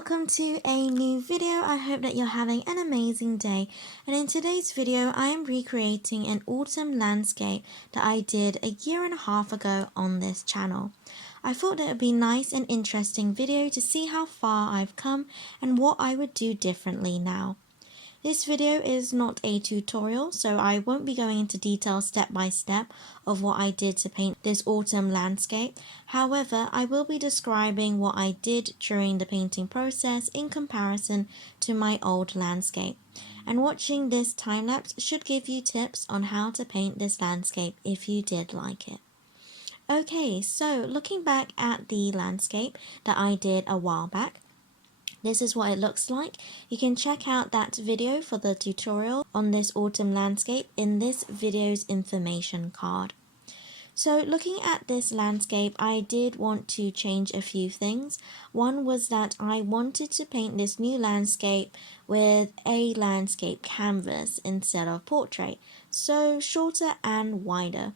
welcome to a new video. I hope that you're having an amazing day, and in today's video I am recreating an autumn landscape that I did a year and a half ago on this channel. I thought it would be a nice and interesting video to see how far I've come and what I would do differently now. This video is not a tutorial, so I won't be going into detail step by step of what I did to paint this autumn landscape. However, I will be describing what I did during the painting process in comparison to my old landscape. And watching this time lapse should give you tips on how to paint this landscape if you did like it. Okay, so looking back at the landscape that I did a while back, this is what it looks like. You can check out that video for the tutorial on this autumn landscape in this video's information card. So looking at this landscape, I did want to change a few things. One was that I wanted to paint this new landscape with a landscape canvas instead of portrait, so shorter and wider.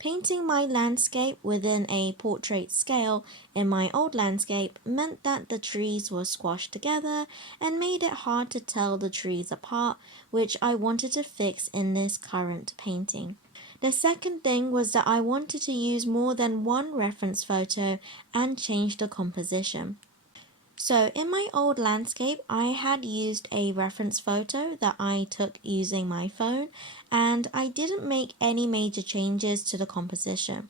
Painting my landscape within a portrait scale in my old landscape meant that the trees were squashed together and made it hard to tell the trees apart, which I wanted to fix in this current painting. The second thing was that I wanted to use more than one reference photo and change the composition. So in my old landscape, I had used a reference photo that I took using my phone, and I didn't make any major changes to the composition.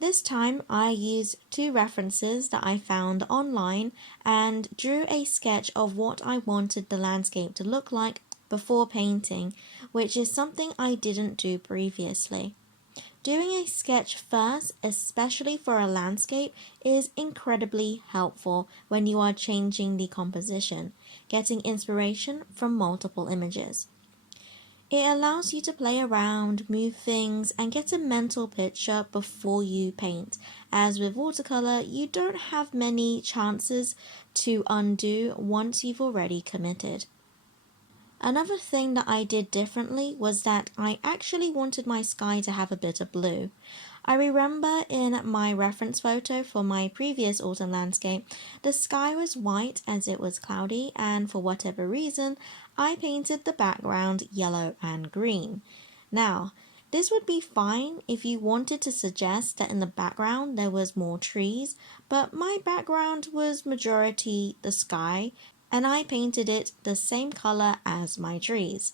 This time I used two references that I found online and drew a sketch of what I wanted the landscape to look like before painting, which is something I didn't do previously. Doing a sketch first, especially for a landscape, is incredibly helpful when you are changing the composition, getting inspiration from multiple images. It allows you to play around, move things, and get a mental picture before you paint, as with watercolor, you don't have many chances to undo once you've already committed. Another thing that I did differently was that I actually wanted my sky to have a bit of blue. I remember in my reference photo for my previous autumn landscape, the sky was white as it was cloudy, and for whatever reason, I painted the background yellow and green. Now, this would be fine if you wanted to suggest that in the background there was more trees, but my background was majority the sky, and I painted it the same color as my trees.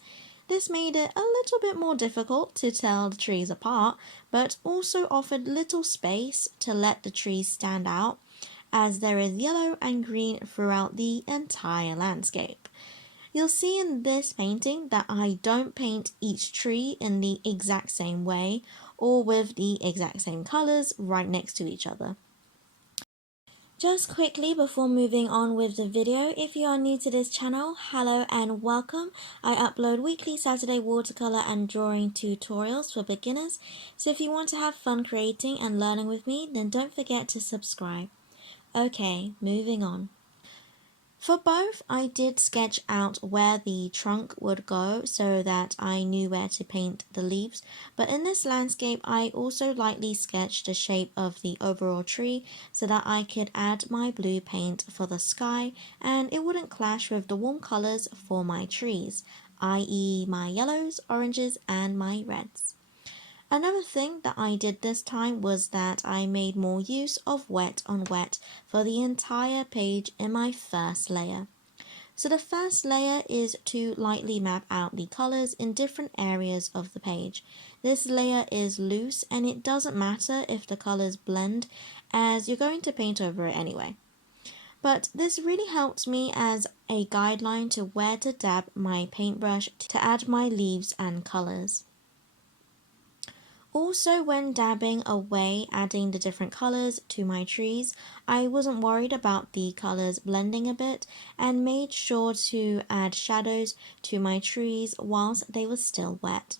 This made it a little bit more difficult to tell the trees apart, but also offered little space to let the trees stand out, as there is yellow and green throughout the entire landscape. You'll see in this painting that I don't paint each tree in the exact same way or with the exact same colors right next to each other. Just quickly before moving on with the video, if you are new to this channel, hello and welcome. I upload weekly Saturday watercolor and drawing tutorials for beginners, so if you want to have fun creating and learning with me, then don't forget to subscribe. Okay, moving on. For both, I did sketch out where the trunk would go so that I knew where to paint the leaves, but in this landscape I also lightly sketched the shape of the overall tree so that I could add my blue paint for the sky and it wouldn't clash with the warm colors for my trees, i.e. my yellows, oranges and my reds. Another thing that I did this time was that I made more use of wet on wet for the entire page in my first layer. So the first layer is to lightly map out the colors in different areas of the page. This layer is loose and it doesn't matter if the colors blend, as you're going to paint over it anyway. But this really helped me as a guideline to where to dab my paintbrush to add my leaves and colors. Also, when dabbing away, adding the different colors to my trees, I wasn't worried about the colors blending a bit and made sure to add shadows to my trees whilst they were still wet.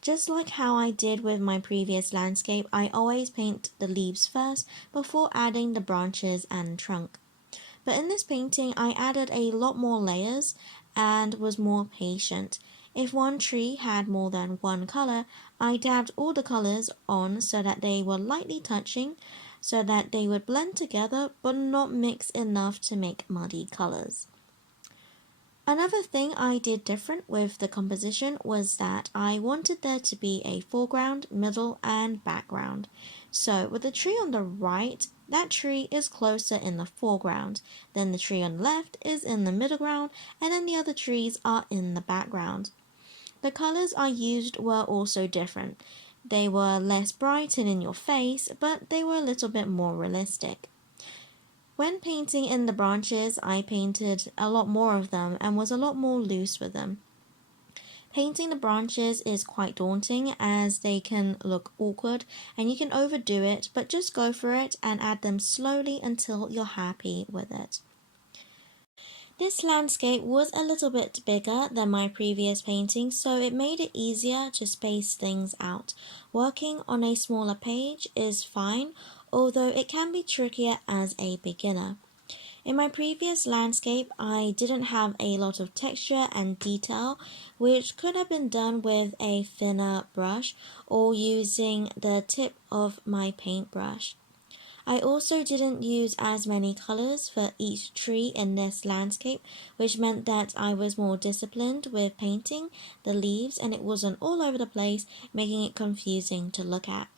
Just like how I did with my previous landscape, I always paint the leaves first before adding the branches and trunk. But in this painting, I added a lot more layers and was more patient. If one tree had more than one color, I dabbed all the colors on so that they were lightly touching so that they would blend together but not mix enough to make muddy colors. Another thing I did different with the composition was that I wanted there to be a foreground, middle, and background. So with the tree on the right, that tree is closer in the foreground, then the tree on the left is in the middle ground, and then the other trees are in the background. The colors I used were also different. They were less bright and in your face, but they were a little bit more realistic. When painting in the branches, I painted a lot more of them and was a lot more loose with them. Painting the branches is quite daunting as they can look awkward and you can overdo it, but just go for it and add them slowly until you're happy with it. This landscape was a little bit bigger than my previous painting, so it made it easier to space things out. Working on a smaller page is fine, although it can be trickier as a beginner. In my previous landscape, I didn't have a lot of texture and detail, which could have been done with a thinner brush or using the tip of my paintbrush. I also didn't use as many colors for each tree in this landscape, which meant that I was more disciplined with painting the leaves and it wasn't all over the place, making it confusing to look at.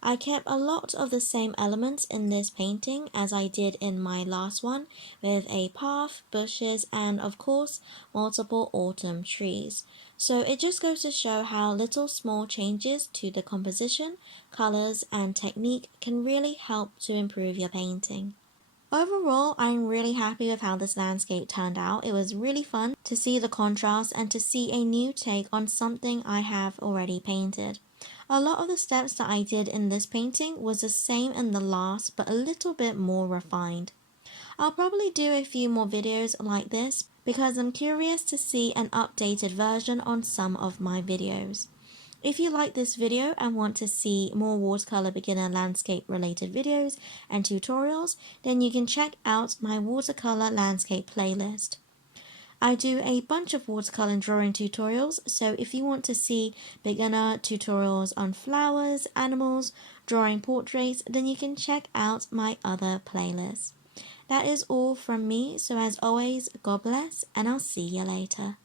I kept a lot of the same elements in this painting as I did in my last one, with a path, bushes, and of course, multiple autumn trees. So it just goes to show how little small changes to the composition, colors, and technique can really help to improve your painting. Overall, I'm really happy with how this landscape turned out. It was really fun to see the contrast and to see a new take on something I have already painted. A lot of the steps that I did in this painting was the same in the last, but a little bit more refined. I'll probably do a few more videos like this because I'm curious to see an updated version on some of my videos. If you like this video and want to see more watercolor beginner landscape related videos and tutorials, then you can check out my watercolor landscape playlist. I do a bunch of watercolor drawing tutorials, so if you want to see beginner tutorials on flowers, animals, drawing portraits, then you can check out my other playlists. That is all from me, so as always, God bless, and I'll see you later.